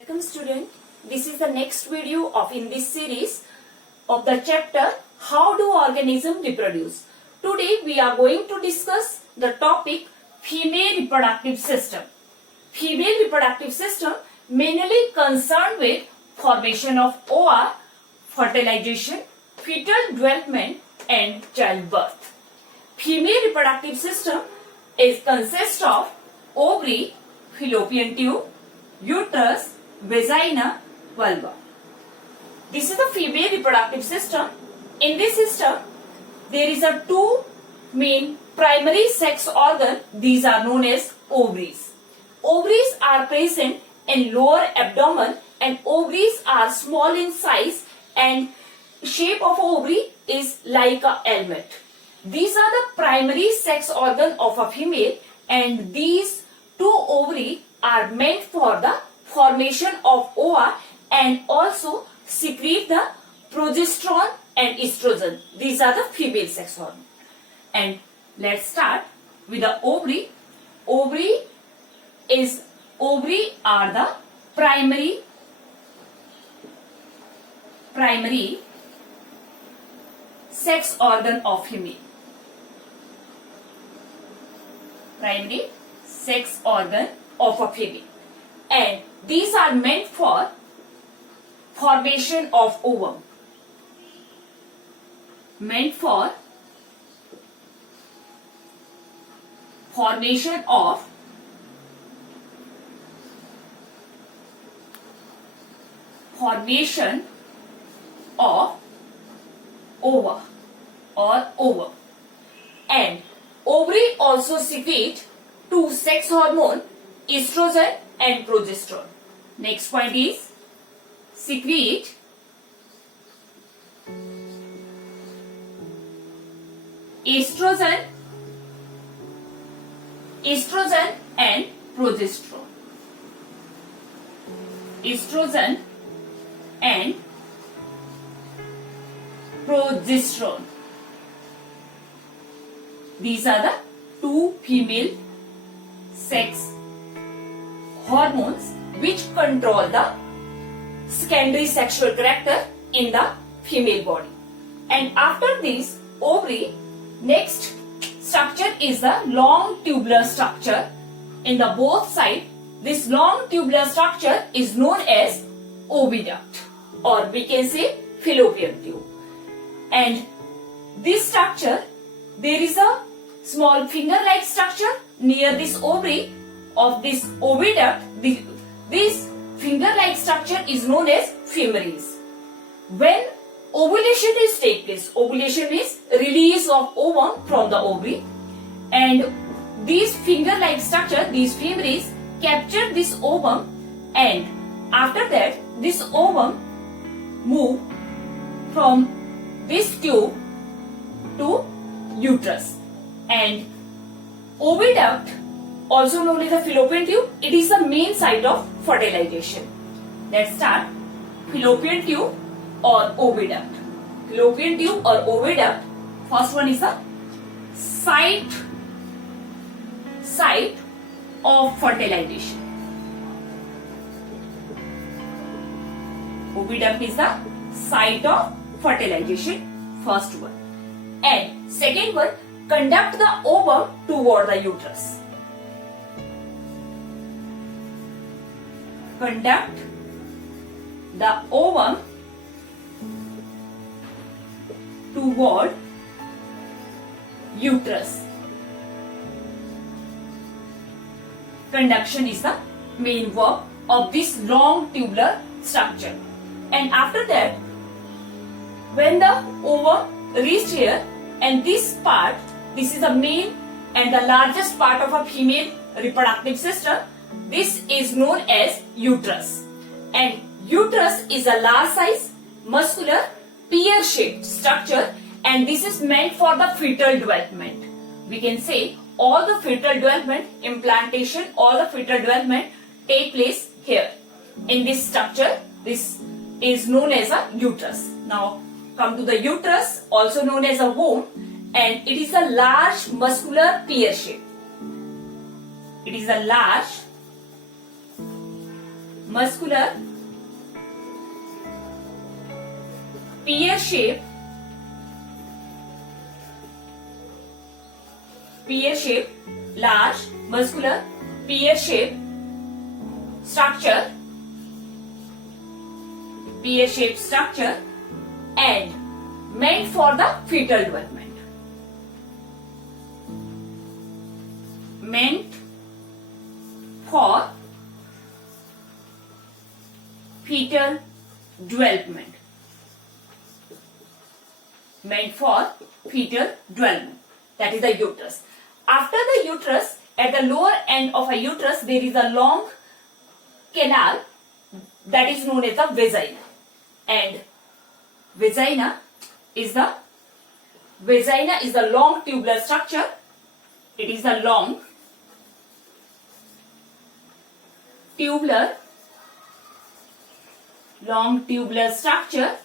Welcome student, this is the next video of in this series of the chapter How do organisms reproduce. Today we are going to discuss the topic female reproductive system. Female reproductive system mainly concerned with formation of ova, fertilization, fetal development and childbirth. Female reproductive system consists of ovary, fallopian tube, uterus, vagina, vulva. This is the female reproductive system. In this system, there is a two main primary sex organ. These are known as ovaries. Ovaries are present in lower abdomen and ovaries are small in size and shape of ovary is like a helmet. These are the primary sex organ of a female and these two ovaries are meant for the formation of ova and also secrete the progesterone and estrogen. These are the female sex organ. And let's start with the ovary. Ovary are the primary sex organ of female. Primary sex organ of a female. And these are meant for formation of ovum. Meant for formation of ova or ovum. And ovary also secrete two sex hormone, estrogen and progesterone. Next point is secrete estrogen and progesterone. Estrogen and progesterone. These are the two female sex hormones which control the secondary sexual character in the female body. And after this ovary, next structure is the long tubular structure in the both sides. This long tubular structure is known as oviduct or we can say fallopian tube. And this structure, there is a small finger-like structure near this ovary of this oviduct. This finger-like structure is known as femores. When ovulation is take place, ovulation is release of ovum from the ovary, and these finger-like structure, these femores, capture this ovum, and after that, this ovum move from this tube to uterus. And oviduct, also known as the fallopian tube, it is the main site of fertilization. Let's start. Fallopian tube or oviduct. Fallopian tube or oviduct. First one is the site of fertilization. Oviduct is the site of fertilization. First one. And second one, conduct the ovum toward the uterus. Conduct the ovum toward uterus. Conduction is the main work of this long tubular structure. And after that, when the ovum reached here, and this part, this is the main and the largest part of a female reproductive system. This is known as uterus. And uterus is a large size, muscular, pear-shaped structure, and this is meant for the fetal development. We can say all the fetal development, implantation, all the fetal development take place here. In this structure, this is known as a uterus. Now come to the uterus, also known as a womb, and it is a large muscular pear shape. It is a large muscular, pear-shaped large muscular pear-shaped structure and meant for the fetal development. Meant for fetal development. Meant for fetal development. That is the uterus. After the uterus, at the lower end of a uterus, there is a long canal that is known as the vagina. And vagina is the long tubular structure. It is a long tubular structure,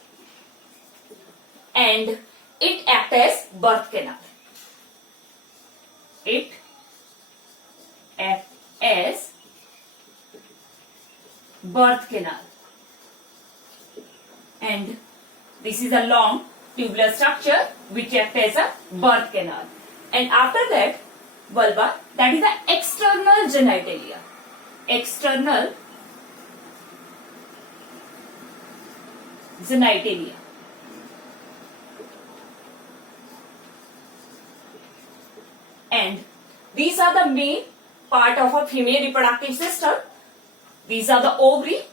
and it acts as birth canal. It acts as birth canal, and this is a long tubular structure which acts as a birth canal. And after that, vulva, that is the external genitalia. External genitalia. And these are the main part of a female reproductive system. These are the ovary,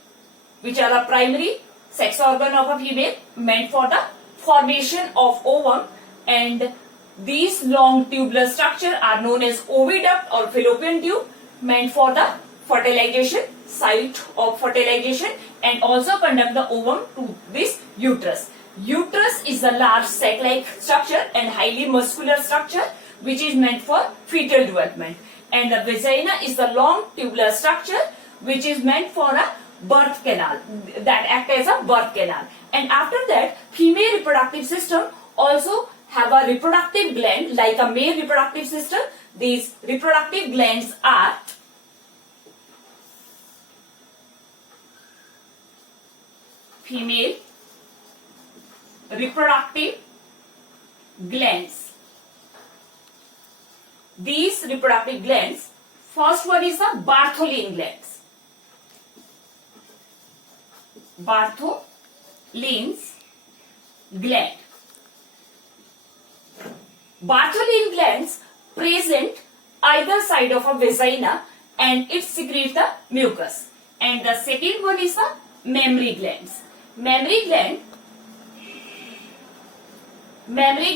which are the primary sex organ of a female, meant for the formation of ovum, and these long tubular structure are known as oviduct or fallopian tube, meant for the fertilization, site of fertilization, and also conduct the ovum to this uterus. Uterus is a large sac-like structure and highly muscular structure which is meant for fetal development, and the vagina is the long tubular structure which is meant for a birth canal, that acts as a birth canal. And after that, female reproductive system also have a reproductive gland like a male reproductive system. These reproductive glands are female reproductive glands. These reproductive glands, first one is the Bartholin glands. Bartholin's gland. Bartholin glands present either side of a vagina and it secretes the mucus. And the second one is the mammary glands. Mammary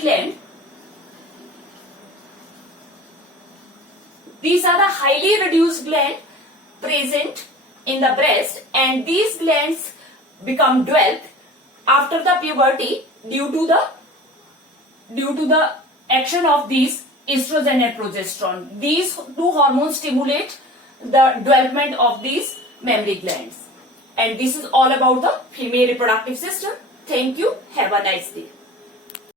gland, these are the highly reduced gland present in the breast, and these glands become developed after the puberty due to the action of these estrogen and progesterone. These two hormones stimulate the development of these mammary glands. And this is all about the female reproductive system. Thank you. Have a nice day.